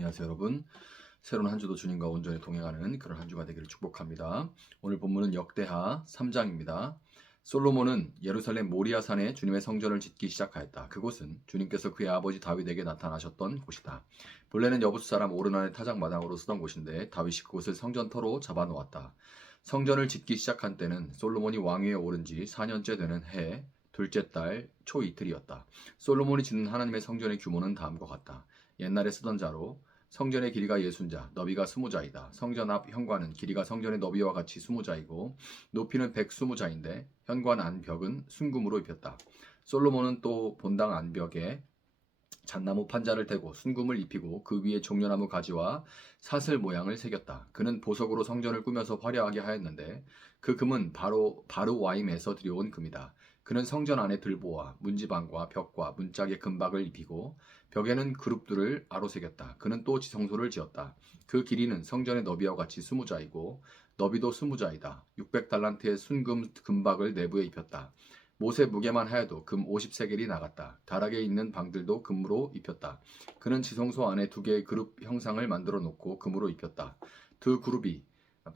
안녕하세요 여러분. 새로운 한 주도 주님과 온전히 동행하는 그런 한 주가 되기를 축복합니다. 오늘 본문은 역대하 3장입니다. 솔로몬은 예루살렘 모리아산에 주님의 성전을 짓기 시작하였다. 그곳은 주님께서 그의 아버지 다윗에게 나타나셨던 곳이다. 본래는 여부스 사람 오르난의 타작마당으로 쓰던 곳인데 다윗이 그곳을 성전터로 잡아놓았다. 성전을 짓기 시작한 때는 솔로몬이 왕위에 오른 지 4년째 되는 해 둘째 달 초 이틀이었다. 솔로몬이 짓는 하나님의 성전의 규모는 다음과 같다. 옛날에 쓰던 자로 성전의 길이가 60자, 너비가 20자이다. 성전 앞 현관은 길이가 성전의 너비와 같이 20자이고 높이는 120자인데 현관 안벽은 순금으로 입혔다. 솔로몬은 또 본당 안벽에 잣나무 판자를 대고 순금을 입히고 그 위에 종려나무 가지와 사슬 모양을 새겼다. 그는 보석으로 성전을 꾸며서 화려하게 하였는데 그 금은 바로 와임에서 들여온 금이다. 그는 성전 안에 들보와 문지방과 벽과 문짝에 금박을 입히고 벽에는 그룹들을 아로새겼다. 그는 또 지성소를 지었다. 그 길이는 성전의 너비와 같이 20자이고 너비도 20자이다. 600달란트의 순금 금박을 내부에 입혔다. 못의 무게만 하여도 금 50세겔이 나갔다. 다락에 있는 방들도 금으로 입혔다. 그는 지성소 안에 두 개의 그룹 형상을 만들어 놓고 금으로 입혔다. 두 그룹이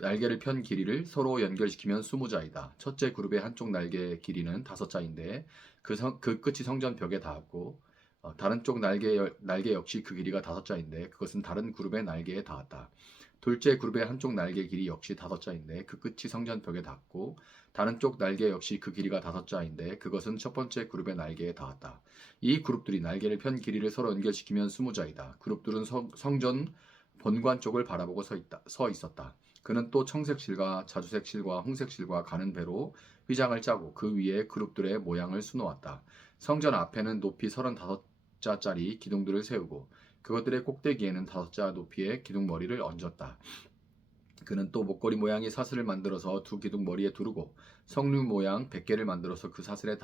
날개를 편 길이를 서로 연결시키면 20자이다. 첫째 그룹의 한쪽 날개 길이는 5자인데 그 끝이 성전 벽에 닿았고 다른 쪽 날개 역시 그 길이가 5자인데 그것은 다른 그룹의 날개에 닿았다. 둘째 그룹의 한쪽 날개 길이 역시 5자인데 그 끝이 성전 벽에 닿고 다른 쪽 날개 역시 그 길이가 5자인데 그것은 첫 번째 그룹의 날개에 닿았다. 이 그룹들이 날개를 편 길이를 서로 연결시키면 20자이다. 그룹들은 성전 본관 쪽을 바라보고 서 있었다. 그는 또 청색 실과 자주색 실과 홍색 실과 가는 배로 휘장을 짜고 그 위에 그룹들의 모양을 수놓았다. 성전 앞에는 높이 35자짜리 기둥들을 세우고 그것들의 꼭대기에는 5자 높이의 기둥머리를 얹었다. 그는 또 목걸이 모양의 사슬을 만들어서 두 기둥 머리에 두르고 성류 모양 100개를 만들어서 그 사슬에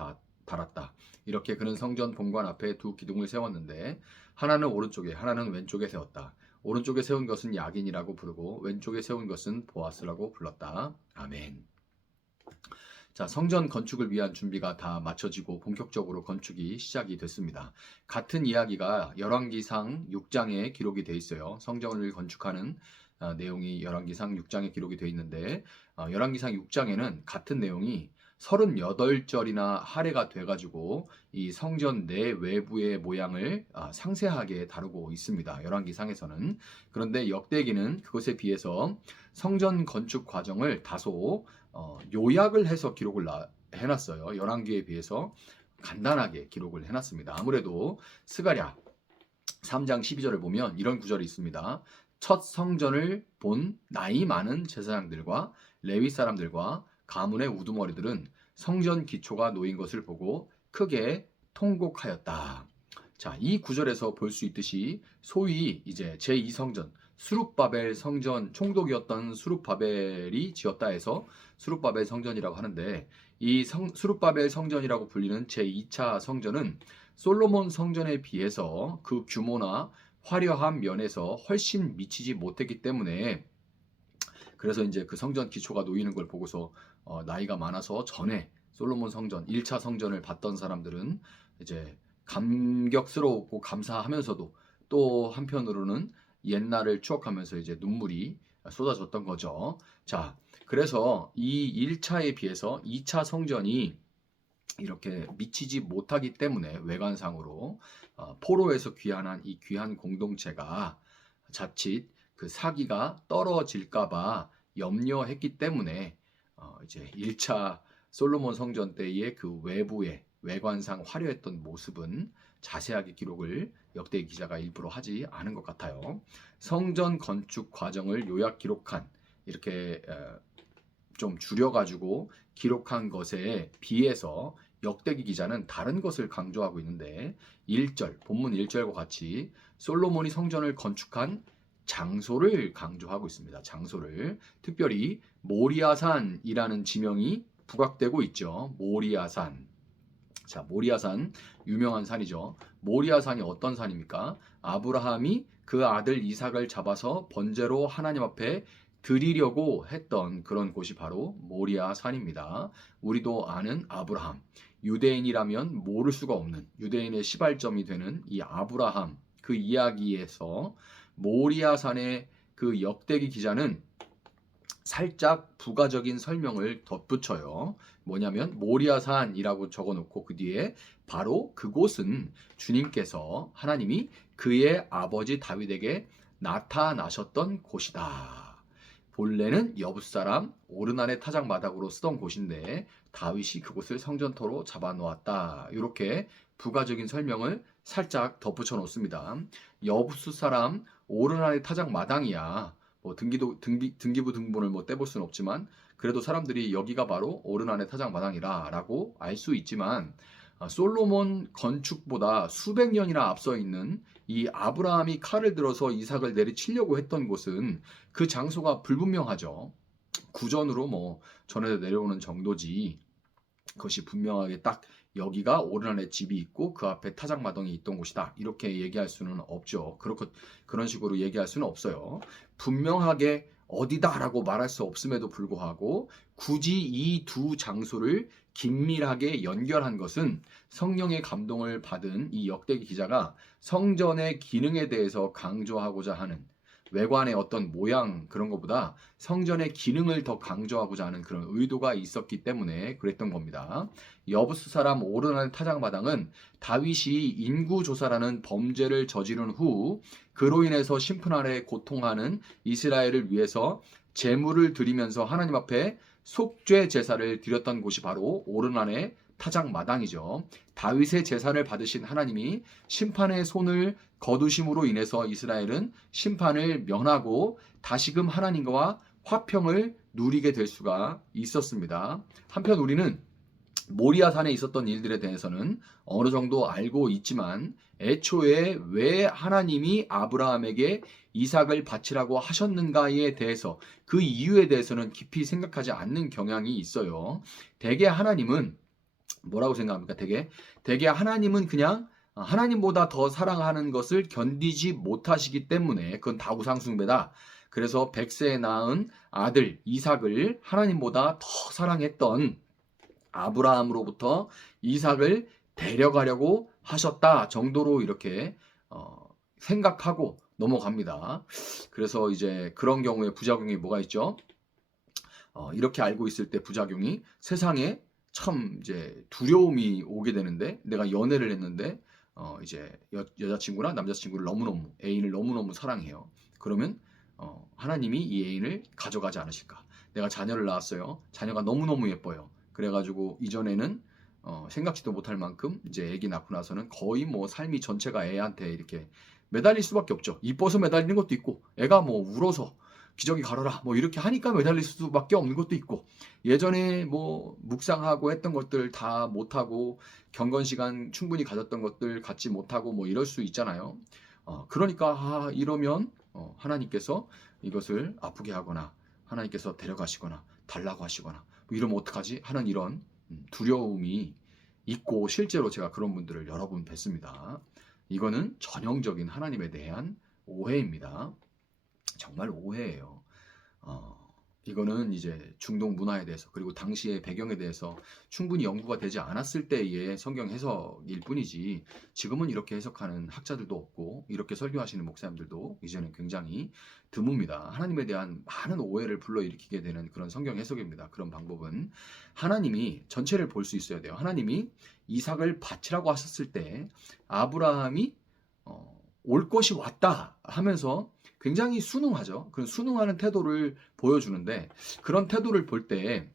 달았다. 이렇게 그는 성전 본관 앞에 두 기둥을 세웠는데 하나는 오른쪽에 하나는 왼쪽에 세웠다. 오른쪽에 세운 것은 야긴이라고 부르고 왼쪽에 세운 것은 보아스라고 불렀다. 아멘. 자, 성전 건축을 위한 준비가 다 마쳐지고 본격적으로 건축이 시작이 됐습니다. 같은 이야기가 열왕기상 6장에 기록이 돼 있어요. 성전을 건축하는 내용이 열왕기상 6장에 기록이 돼 있는데 열왕기상 6장에는 같은 내용이 38절이나 할애가 돼가지고 이 성전 내 외부의 모양을 상세하게 다루고 있습니다. 열왕기상에서는. 그런데 역대기는 그것에 비해서 성전 건축 과정을 다소 요약을 해서 기록을 해놨어요. 열왕기에 비해서 간단하게 기록을 해놨습니다. 아무래도 스가랴 3장 12절을 보면 이런 구절이 있습니다. 첫 성전을 본 나이 많은 제사장들과 레위 사람들과 가문의 우두머리들은 성전 기초가 놓인 것을 보고 크게 통곡하였다. 자, 이 구절에서 볼 수 있듯이 소위 이제 제2성전 수룹바벨 성전 총독이었던 수룹바벨이 지었다 해서 수룹바벨 성전이라고 하는데 이 수룹바벨 성전이라고 불리는 제2차 성전은 솔로몬 성전에 비해서 그 규모나 화려한 면에서 훨씬 미치지 못했기 때문에 그래서 이제 그 성전 기초가 놓이는 걸 보고서 나이가 많아서 전에 솔로몬 성전 1차 성전을 봤던 사람들은 이제 감격스러웠고 감사하면서도 또 한편으로는 옛날을 추억하면서 이제 눈물이 쏟아졌던 거죠. 자, 그래서 이 1차에 비해서 2차 성전이 이렇게 미치지 못하기 때문에 외관상으로 포로에서 귀환한 이 귀한 공동체가 자칫 그 사기가 떨어질까봐 염려했기 때문에 이제 1차 솔로몬 성전 때의 그 외부의 외관상 화려했던 모습은 자세하게 기록을 역대 기자가 일부러 하지 않은 것 같아요. 성전 건축 과정을 요약 기록한 이렇게 좀 줄여가지고 기록한 것에 비해서 역대기 기자는 다른 것을 강조하고 있는데 1절, 본문 1절과 같이 솔로몬이 성전을 건축한 장소를 강조하고 있습니다. 장소를 특별히 모리아산이라는 지명이 부각되고 있죠. 모리아산. 자, 모리아산 유명한 산이죠. 모리아산이 어떤 산입니까? 아브라함이 그 아들 이삭을 잡아서 번제로 하나님 앞에 드리려고 했던 그런 곳이 바로 모리아산입니다. 우리도 아는 아브라함. 유대인이라면 모를 수가 없는 유대인의 시발점이 되는 이 아브라함 그 이야기에서 모리아산의 그 역대기 기자는 살짝 부가적인 설명을 덧붙여요. 뭐냐면 모리아산이라고 적어놓고 그 뒤에 바로 그곳은 주님께서 하나님이 그의 아버지 다윗에게 나타나셨던 곳이다. 본래는 여붓 사람 오르난의 타작 마당으로 쓰던 곳인데 다윗이 그곳을 성전터로 잡아놓았다. 이렇게 부가적인 설명을 살짝 덧붙여 놓습니다. 여붓 사람 오르난의 타작 마당이야. 뭐 등기부 등본을 뭐 떼볼 수는 없지만 그래도 사람들이 여기가 바로 오르난의 타작 마당이라라고 알 수 있지만 솔로몬 건축보다 수백 년이나 앞서 있는 이 아브라함이 칼을 들어서 이삭을 내리치려고 했던 곳은 그 장소가 불분명하죠. 구전으로 뭐 전해 내려오는 정도지 그것이 분명하게 딱 여기가 오르난의 집이 있고 그 앞에 타작마당이 있던 곳이다 이렇게 얘기할 수는 없죠. 그런 식으로 얘기할 수는 없어요. 분명하게 어디다라고 말할 수 없음에도 불구하고 굳이 이 두 장소를 긴밀하게 연결한 것은 성령의 감동을 받은 이 역대기 기자가 성전의 기능에 대해서 강조하고자 하는 외관의 어떤 모양 그런 것보다 성전의 기능을 더 강조하고자 하는 그런 의도가 있었기 때문에 그랬던 겁니다. 여부스 사람 오르난 타작마당은 다윗이 인구조사라는 범죄를 저지른 후 그로 인해서 심판 아래 고통하는 이스라엘을 위해서 제물을 드리면서 하나님 앞에 속죄 제사를 드렸던 곳이 바로 오르난의 타작마당이죠. 다윗의 제사를 받으신 하나님이 심판의 손을 거두심으로 인해서 이스라엘은 심판을 면하고 다시금 하나님과 화평을 누리게 될 수가 있었습니다. 한편 우리는 모리아산에 있었던 일들에 대해서는 어느 정도 알고 있지만 애초에 왜 하나님이 아브라함에게 이삭을 바치라고 하셨는가에 대해서 그 이유에 대해서는 깊이 생각하지 않는 경향이 있어요. 대개 하나님은 뭐라고 생각합니까? 대개 하나님은 그냥 하나님보다 더 사랑하는 것을 견디지 못하시기 때문에 그건 다 우상숭배다. 그래서 100세에 낳은 아들 이삭을 하나님보다 더 사랑했던 아브라함으로부터 이삭을 데려가려고 하셨다 정도로 이렇게 생각하고 넘어갑니다. 그래서 이제 그런 경우에 부작용이 뭐가 있죠? 이렇게 알고 있을 때 부작용이 세상에 참 이제 두려움이 오게 되는데 내가 연애를 했는데 이제 여자친구나 남자친구를 너무너무 애인을 너무너무 사랑해요. 그러면 하나님이 이 애인을 가져가지 않으실까? 내가 자녀를 낳았어요. 자녀가 너무너무 예뻐요. 그래가지고 이전에는 생각지도 못할 만큼 이제 애기 낳고 나서는 거의 뭐 삶이 전체가 애한테 이렇게 매달릴 수밖에 없죠. 이뻐서 매달리는 것도 있고 애가 뭐 울어서 기저귀 가려라 뭐 이렇게 하니까 매달릴 수밖에 없는 것도 있고 예전에 뭐 묵상하고 했던 것들 다 못하고 경건 시간 충분히 가졌던 것들 갖지 못하고 뭐 이럴 수 있잖아요. 그러니까 이러면 하나님께서 이것을 아프게 하거나 하나님께서 데려가시거나 달라고 하시거나 뭐 이러면 어떡하지 하는 이런 두려움이 있고 실제로 제가 그런 분들을 여러 분 뵀습니다. 이거는 전형적인 하나님에 대한 오해입니다. 정말 오해예요. 이거는 이제 중동 문화에 대해서 그리고 당시의 배경에 대해서 충분히 연구가 되지 않았을 때의 성경 해석일 뿐이지 지금은 이렇게 해석하는 학자들도 없고 이렇게 설교하시는 목사님들도 이제는 굉장히 드뭅니다. 하나님에 대한 많은 오해를 불러일으키게 되는 그런 성경 해석입니다. 그런 방법은 하나님이 전체를 볼 수 있어야 돼요. 하나님이 이삭을 바치라고 하셨을 때 아브라함이 올 것이 왔다 하면서 굉장히 순응하죠. 그런 순응하는 태도를 보여주는데 그런 태도를 볼 때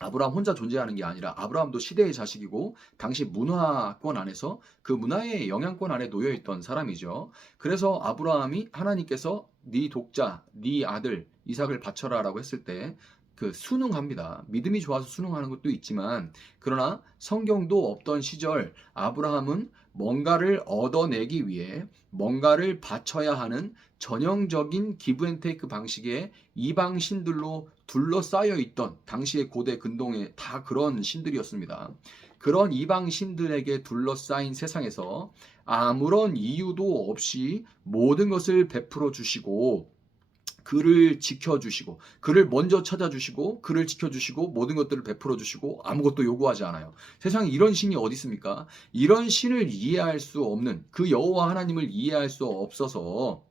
아브라함 혼자 존재하는 게 아니라 아브라함도 시대의 자식이고 당시 문화권 안에서 그 문화의 영향권 안에 놓여있던 사람이죠. 그래서 아브라함이 하나님께서 네 독자, 네 아들 이삭을 바쳐라라고 했을 때 그 순응합니다. 믿음이 좋아서 순응하는 것도 있지만 그러나 성경도 없던 시절 아브라함은 뭔가를 얻어내기 위해 뭔가를 바쳐야 하는 전형적인 기브앤테이크 방식의 이방 신들로 둘러싸여 있던 당시의 고대 근동에 다 그런 신들이었습니다. 그런 이방 신들에게 둘러싸인 세상에서 아무런 이유도 없이 모든 것을 베풀어 주시고 그를 지켜주시고 그를 먼저 찾아주시고 그를 지켜주시고 모든 것들을 베풀어 주시고 아무것도 요구하지 않아요. 세상에 이런 신이 어디 있습니까? 이런 신을 이해할 수 없는 그 여호와 하나님을 이해할 수 없어서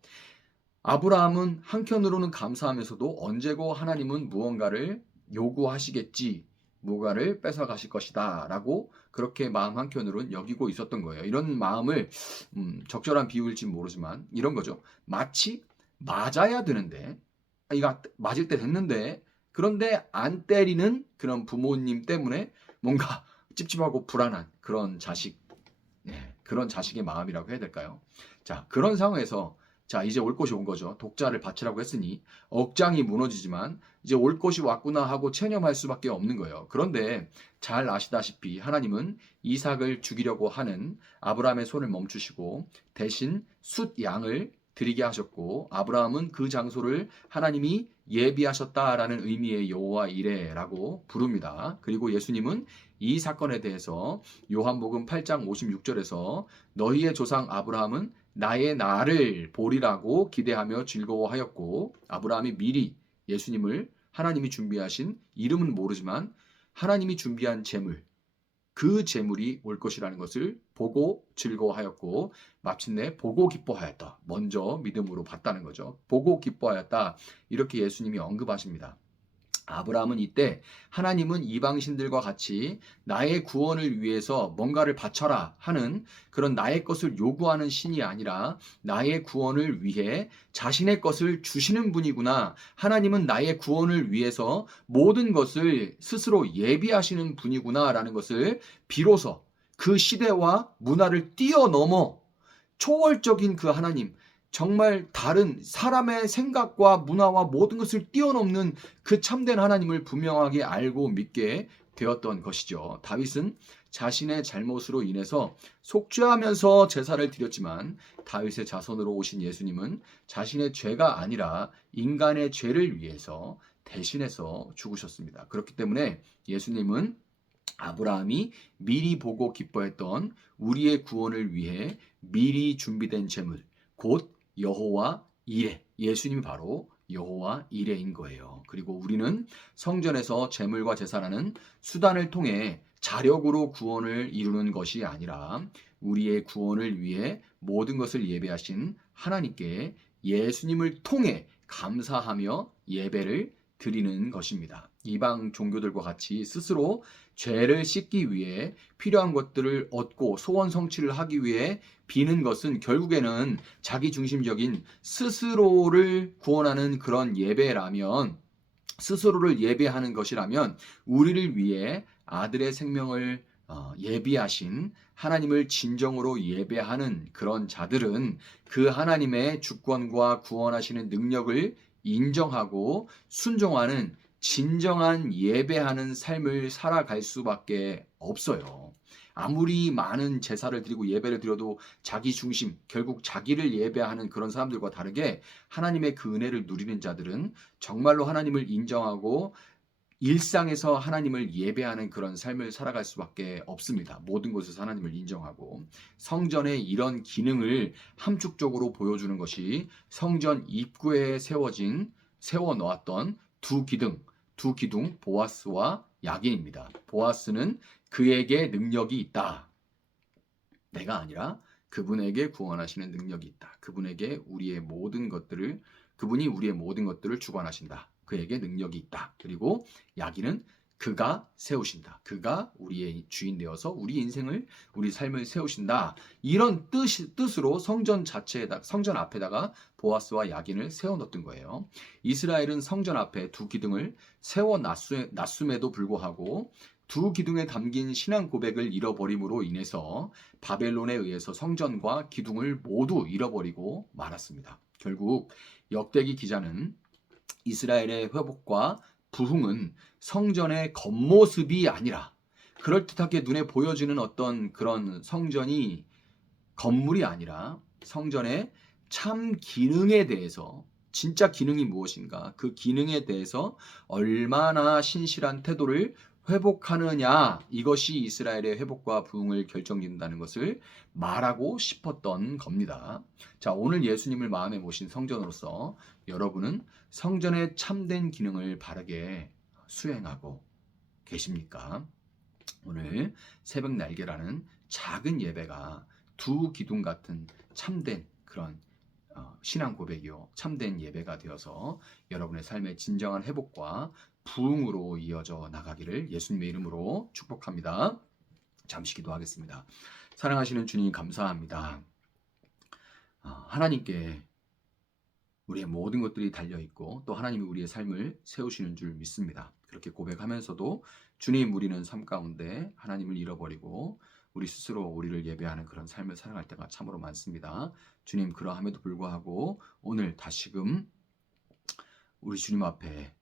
아브라함은 한편으로는 감사하면서도 언제고 하나님은 무언가를 요구하시겠지, 무언가를 뺏어가실 것이다 라고 그렇게 마음 한켠으로는 여기고 있었던 거예요. 이런 마음을 적절한 비유일지 모르지만 이런 거죠. 마치 맞아야 되는데, 이거 맞을 때 됐는데, 그런데 안 때리는 그런 부모님 때문에 뭔가 찝찝하고 불안한 그런 자식, 그런 자식의 마음이라고 해야 될까요? 자, 그런 상황에서 자, 이제 올 것이 온 거죠. 독자를 바치라고 했으니 억장이 무너지지만 이제 올 것이 왔구나 하고 체념할 수밖에 없는 거예요. 그런데 잘 아시다시피 하나님은 이삭을 죽이려고 하는 아브라함의 손을 멈추시고 대신 숫 양을 드리게 하셨고, 아브라함은 그 장소를 하나님이 예비하셨다라는 의미의 여호와 이레라고 부릅니다. 그리고 예수님은 이 사건에 대해서 요한복음 8장 56절에서 너희의 조상 아브라함은 나의 날을 보리라고 기대하며 즐거워하였고, 아브라함이 미리 예수님을 하나님이 준비하신, 이름은 모르지만 하나님이 준비한 재물, 그 재물이 올 것이라는 것을 보고 즐거워하였고, 마침내 보고 기뻐하였다. 먼저 믿음으로 봤다는 거죠. 보고 기뻐하였다. 이렇게 예수님이 언급하십니다. 아브라함은 이때 하나님은 이방신들과 같이 나의 구원을 위해서 뭔가를 바쳐라 하는 그런 나의 것을 요구하는 신이 아니라 나의 구원을 위해 자신의 것을 주시는 분이구나. 하나님은 나의 구원을 위해서 모든 것을 스스로 예비하시는 분이구나라는 것을 비로소 그 시대와 문화를 뛰어넘어 초월적인 그 하나님, 정말 다른 사람의 생각과 문화와 모든 것을 뛰어넘는 그 참된 하나님을 분명하게 알고 믿게 되었던 것이죠. 다윗은 자신의 잘못으로 인해서 속죄하면서 제사를 드렸지만, 다윗의 자손으로 오신 예수님은 자신의 죄가 아니라 인간의 죄를 위해서 대신해서 죽으셨습니다. 그렇기 때문에 예수님은 아브라함이 미리 보고 기뻐했던 우리의 구원을 위해 미리 준비된 재물, 곧 여호와 이레, 예수님이 바로 여호와 이레인 거예요. 그리고 우리는 성전에서 재물과 제사라는 수단을 통해 자력으로 구원을 이루는 것이 아니라 우리의 구원을 위해 모든 것을 예배하신 하나님께 예수님을 통해 감사하며 예배를 드리는 것입니다. 이방 종교들과 같이 스스로 죄를 씻기 위해 필요한 것들을 얻고 소원 성취를 하기 위해 비는 것은 결국에는 자기중심적인 스스로를 구원하는 그런 예배라면, 스스로를 예배하는 것이라면, 우리를 위해 아들의 생명을 예비하신 하나님을 진정으로 예배하는 그런 자들은 그 하나님의 주권과 구원하시는 능력을 인정하고 순종하는 진정한 예배하는 삶을 살아갈 수밖에 없어요. 아무리 많은 제사를 드리고 예배를 드려도 자기 중심, 결국 자기를 예배하는 그런 사람들과 다르게 하나님의 그 은혜를 누리는 자들은 정말로 하나님을 인정하고 일상에서 하나님을 예배하는 그런 삶을 살아갈 수밖에 없습니다. 모든 곳에서 하나님을 인정하고, 성전의 이런 기능을 함축적으로 보여주는 것이 성전 입구에 세워 놓았던 두 기둥 보아스와 야긴입니다. 보아스는 그에게 능력이 있다. 내가 아니라 그분에게 구원하시는 능력이 있다. 그분이 우리의 모든 것들을 주관하신다. 그에게 능력이 있다. 그리고 야긴은 그가 세우신다. 그가 우리의 주인 되어서 우리 삶을 세우신다. 이런 뜻으로 성전 앞에다가 보아스와 야긴을 세워놓던 거예요. 이스라엘은 성전 앞에 두 기둥을 세워놨음에도 불구하고 두 기둥에 담긴 신앙 고백을 잃어버림으로 인해서 바벨론에 의해서 성전과 기둥을 모두 잃어버리고 말았습니다. 결국 역대기 기자는 이스라엘의 회복과 부흥은 성전의 겉모습이 아니라, 그럴듯하게 눈에 보여지는 어떤 그런 성전이 건물이 아니라 성전의 참 기능에 대해서, 진짜 기능이 무엇인가, 그 기능에 대해서 얼마나 신실한 태도를 회복하느냐, 이것이 이스라엘의 회복과 부흥을 결정짓는다는 것을 말하고 싶었던 겁니다. 자, 오늘 예수님을 마음에 모신 성전으로서 여러분은 성전의 참된 기능을 바르게 수행하고 계십니까? 오늘 새벽 날개라는 작은 예배가 두 기둥 같은 참된 그런 신앙 고백이요 참된 예배가 되어서 여러분의 삶의 진정한 회복과 부흥으로 이어져 나가기를 예수님의 이름으로 축복합니다. 잠시 기도하겠습니다. 사랑하시는 주님 감사합니다. 하나님께 우리의 모든 것들이 달려있고 또 하나님이 우리의 삶을 세우시는 줄 믿습니다. 그렇게 고백하면서도 주님, 우리는 삶 가운데 하나님을 잃어버리고 우리 스스로 우리를 예배하는 그런 삶을 살아갈 때가 참으로 많습니다. 주님, 그러함에도 불구하고 오늘 다시금 우리 주님 앞에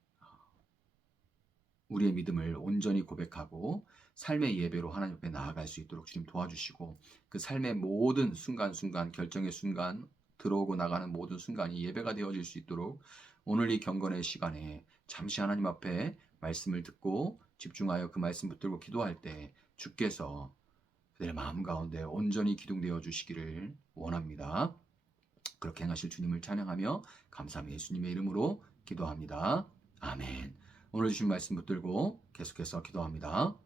우리의 믿음을 온전히 고백하고 삶의 예배로 하나님 앞에 나아갈 수 있도록 주님 도와주시고 그 삶의 모든 순간순간, 결정의 순간, 들어오고 나가는 모든 순간이 예배가 되어질 수 있도록 오늘 이 경건의 시간에 잠시 하나님 앞에 말씀을 듣고 집중하여 그 말씀 붙들고 기도할 때 주께서 그들의 마음 가운데 온전히 기둥되어 주시기를 원합니다. 그렇게 행하실 주님을 찬양하며 감사하며 예수님의 이름으로 기도합니다. 아멘. 오늘 주신 말씀 붙들고 계속해서 기도합니다.